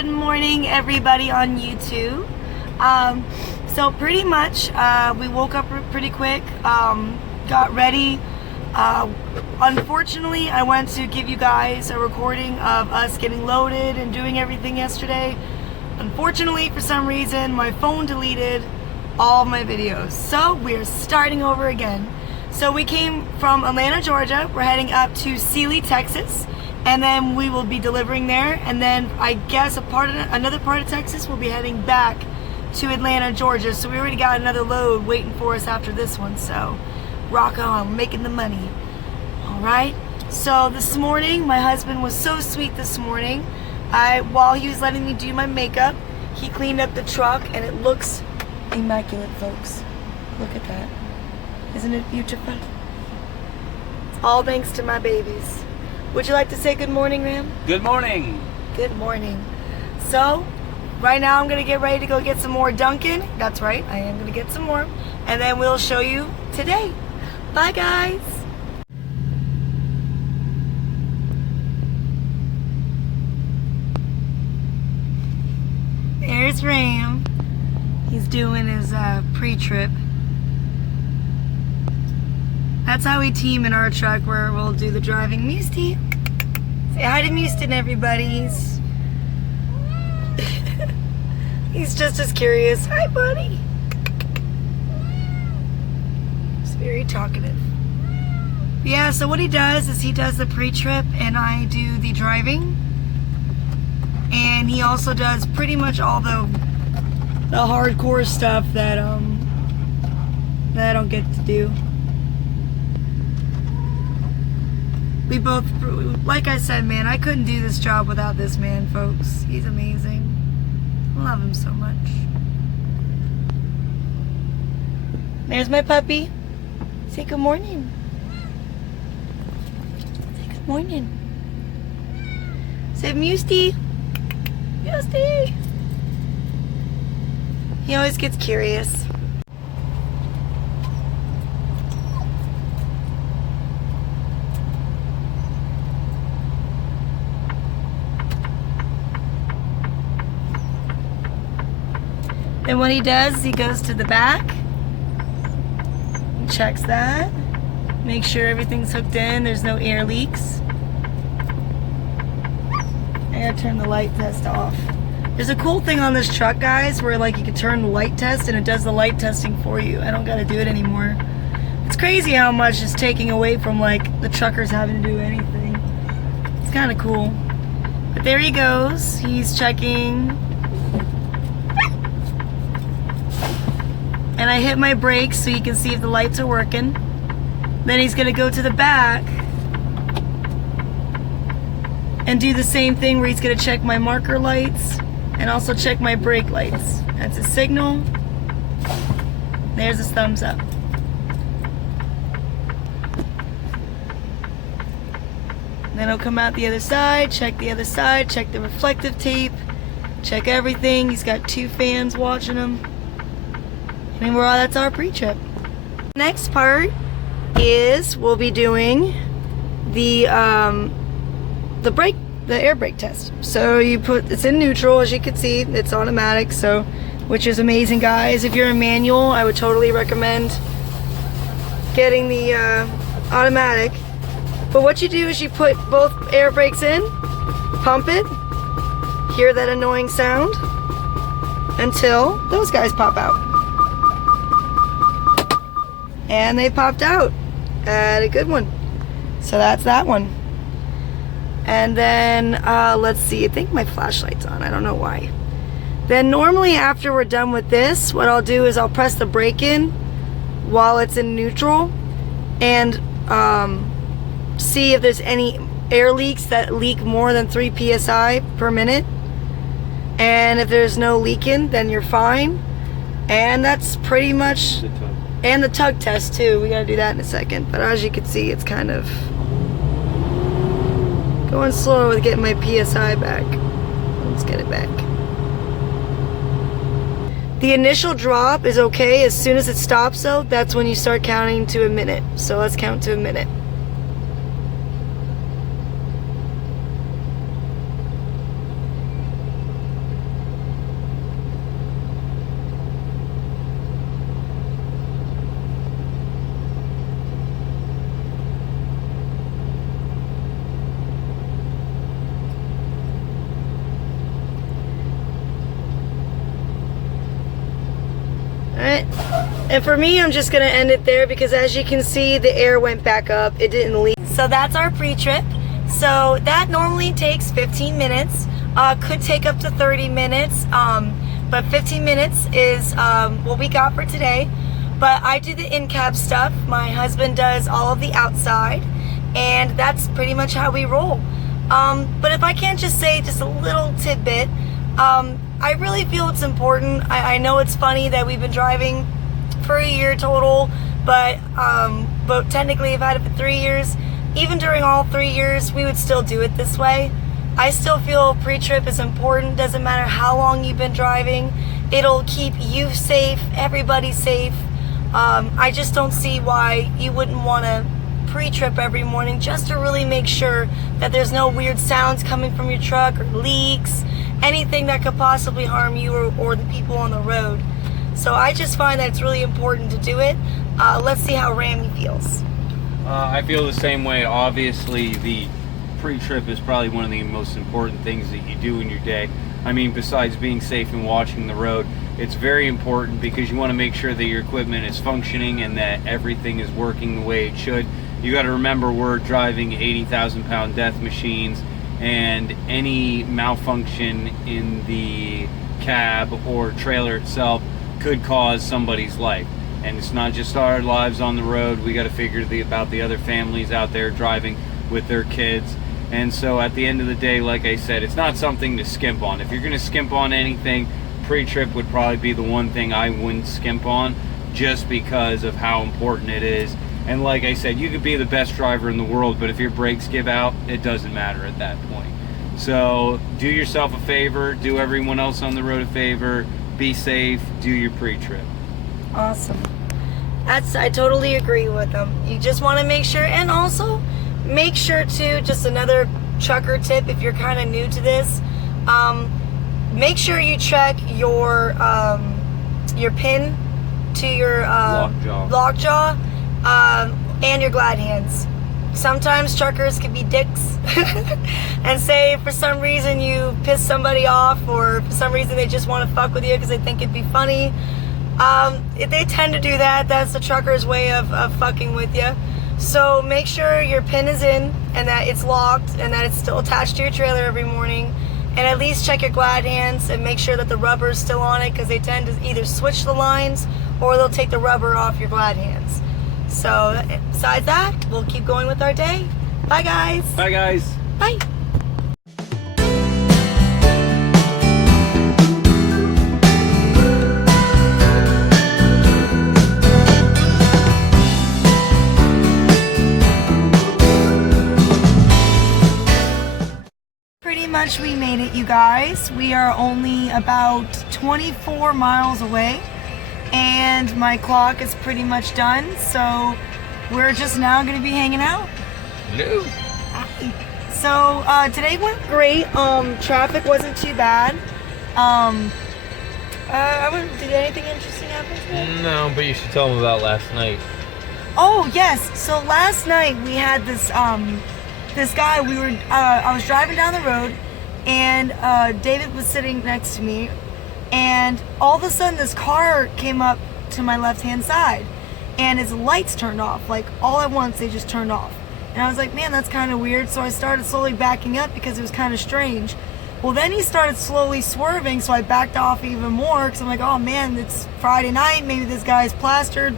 Good morning, everybody on YouTube. So pretty much, we woke up pretty quick, got ready. Unfortunately, I went to give you guys a recording of us getting loaded and doing everything yesterday. Unfortunately, for some reason, my phone deleted all of my videos. So we're starting over again. So we came from Atlanta, Georgia. We're heading up to Sealy, Texas. And then we will be delivering there, and then I guess another part of Texas will be heading back to Atlanta, Georgia. So we already got another load waiting for us after this one. So rock on, making the money. All right. So this morning, my husband was so sweet this morning. While he was letting me do my makeup, he cleaned up the truck, and it looks immaculate, folks. Look at that. Isn't it beautiful? It's all thanks to my babies. Would you like to say good morning, Ram? Good morning. Good morning. So, right now I'm going to get ready to go get some more Dunkin'. That's right, I am going to get some more. And then we'll show you today. Bye, guys. There's Ram. He's doing his pre-trip. That's how we team in our truck, where we'll do the driving. Musty. Say hi to Mustin, everybody. He's just as curious. Hi, buddy. He's very talkative. Yeah, so what he does is he does the pre-trip and I do the driving. And he also does pretty much all the hardcore stuff that I don't get to do. We both, like I said, man, I couldn't do this job without this man, folks. He's amazing. I love him so much. There's my puppy. Say good morning. Say good morning. Say Musty. Musty. He always gets curious. And what he does is he goes to the back, checks that, make sure everything's hooked in, there's no air leaks. I gotta turn the light test off. There's a cool thing on this truck, guys, where like you can turn the light test and it does the light testing for you. I don't gotta do it anymore. It's crazy how much it's taking away from like the truckers having to do anything. It's kind of cool. But there he goes. He's checking. And I hit my brakes so you can see if the lights are working. Then he's gonna go to the back and do the same thing where he's gonna check my marker lights and also check my brake lights. That's a signal. There's his thumbs up. Then he'll come out the other side, check the other side, check the reflective tape, check everything. He's got 2 fans watching him. And that's our pre-trip. Next part is we'll be doing the air brake test. So it's in neutral, as you can see, it's automatic, so which is amazing, guys. If you're a manual, I would totally recommend getting the automatic. But what you do is you put both air brakes in, pump it, hear that annoying sound until those guys pop out. And they popped out at a good one. So that's that one. And then, let's see, I think my flashlight's on, I don't know why. Then normally after we're done with this, what I'll do is I'll press the brake in while it's in neutral and see if there's any air leaks that leak more than 3 psi per minute. And if there's no leaking, then you're fine. And that's pretty much... And the tug test too, we gotta do that in a second. But as you can see, it's kind of going slow with getting my PSI back. Let's get it back. The initial drop is okay. As soon as it stops though, that's when you start counting to a minute. So let's count to a minute. Alright, and for me, I'm just going to end it there because as you can see, the air went back up. It didn't leak. So that's our pre-trip. So that normally takes 15 minutes. Could take up to 30 minutes, but 15 minutes is what we got for today. But I do the in-cab stuff. My husband does all of the outside, and that's pretty much how we roll. But if I can't just say just a little tidbit, I really feel it's important. I know it's funny that we've been driving for a year total, but technically I've had it for 3 years. Even during all 3 years, we would still do it this way. I still feel pre-trip is important. Doesn't matter how long you've been driving. It'll keep you safe, everybody safe. I just don't see why you wouldn't want to pre-trip every morning just to really make sure that there's no weird sounds coming from your truck or leaks, anything that could possibly harm you or the people on the road. So I just find that it's really important to do it. Let's see how Rami feels. I feel the same way. Obviously, the pre-trip is probably one of the most important things that you do in your day. I mean, besides being safe and watching the road, it's very important because you want to make sure that your equipment is functioning and that everything is working the way it should. You got to remember we're driving 80,000 pound death machines, and any malfunction in the cab or trailer itself could cause somebody's life. And it's not just our lives on the road. We got to figure about the other families out there driving with their kids. And so at the end of the day, like I said, it's not something to skimp on. If you're going to skimp on anything, pre-trip would probably be the one thing I wouldn't skimp on, just because of how important it is. And like I said, you could be the best driver in the world, but if your brakes give out, it doesn't matter at that point. So do yourself a favor, do everyone else on the road a favor, be safe, do your pre-trip. Awesome. I totally agree with them. You just want to make sure, and also make sure to, just another trucker tip if you're kind of new to this, make sure you check your pin to your lockjaw and your glad hands. Sometimes truckers can be dicks and say for some reason you piss somebody off, or for some reason they just want to fuck with you because they think it'd be funny. If they tend to do that, that's the trucker's way of fucking with you. So make sure your pin is in and that it's locked and that it's still attached to your trailer every morning. And at least check your glad hands and make sure that the rubber is still on it, because they tend to either switch the lines or they'll take the rubber off your glad hands. So besides that, we'll keep going with our day. Bye guys. Bye guys. Bye. Pretty much we made it, you guys. We are only about 24 miles away, and my clock is pretty much done, so we're just now going to be hanging out. Hello. Hi. So today went great. Traffic wasn't too bad. Did anything interesting happen today? No, but you should tell them about last night. Oh yes. So last night we had this this guy. I was driving down the road, and David was sitting next to me, and all of a sudden this car came up to my left hand side, and his lights turned off. Like all at once, they just turned off. And I was like, man, that's kind of weird. So I started slowly backing up because it was kind of strange. Well, then he started slowly swerving, so I backed off even more because I'm like, oh man, it's Friday night. Maybe this guy's plastered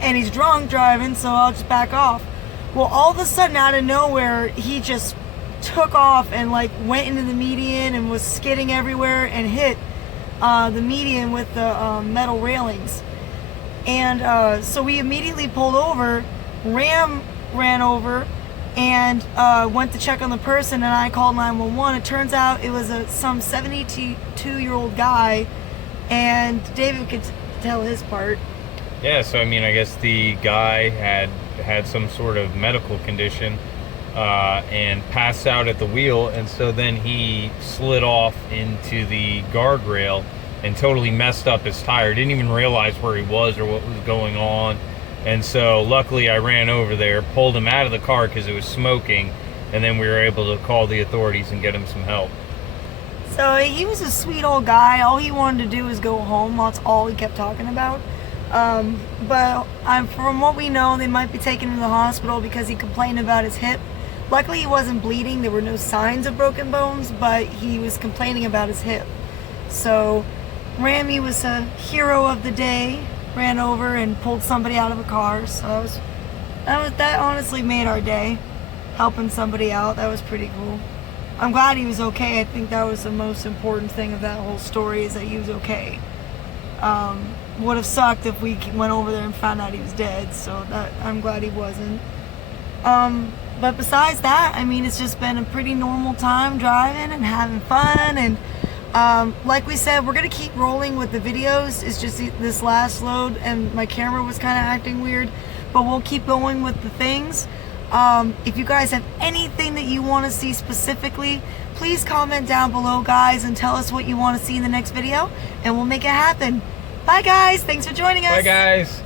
and he's drunk driving, so I'll just back off. Well, all of a sudden, out of nowhere, he just took off and like went into the median and was skidding everywhere and hit the median with the metal railings. And so we immediately pulled over. Ram ran over and went to check on the person, and I called 911. It turns out it was some 72-year-old guy, and David could tell his part. Yeah, so I mean, I guess the guy had some sort of medical condition and passed out at the wheel, and so then he slid off into the guardrail and totally messed up his tire. Didn't even realize where he was or what was going on. And so luckily I ran over there, pulled him out of the car because it was smoking, and then we were able to call the authorities and get him some help. So he was a sweet old guy. All he wanted to do was go home. That's all he kept talking about. But from what we know, they might be taking him to the hospital because he complained about his hip. Luckily, he wasn't bleeding. There were no signs of broken bones, but he was complaining about his hip. So Rami was a hero of the day. Ran over and pulled somebody out of a car. So that honestly made our day, helping somebody out. That was pretty cool. I'm glad he was okay. I think that was the most important thing of that whole story, is that he was okay. Would have sucked if we went over there and found out he was dead, so that I'm glad he wasn't. But besides that, I mean, it's just been a pretty normal time driving and having fun, and like we said, we're gonna keep rolling with the videos. It's just this last load and my camera was kind of acting weird, but we'll keep going with the things. If you guys have anything that you want to see specifically, please comment down below, guys, and tell us what you want to see in the next video, and we'll make it happen. Bye, guys. Thanks for joining us. Bye, guys.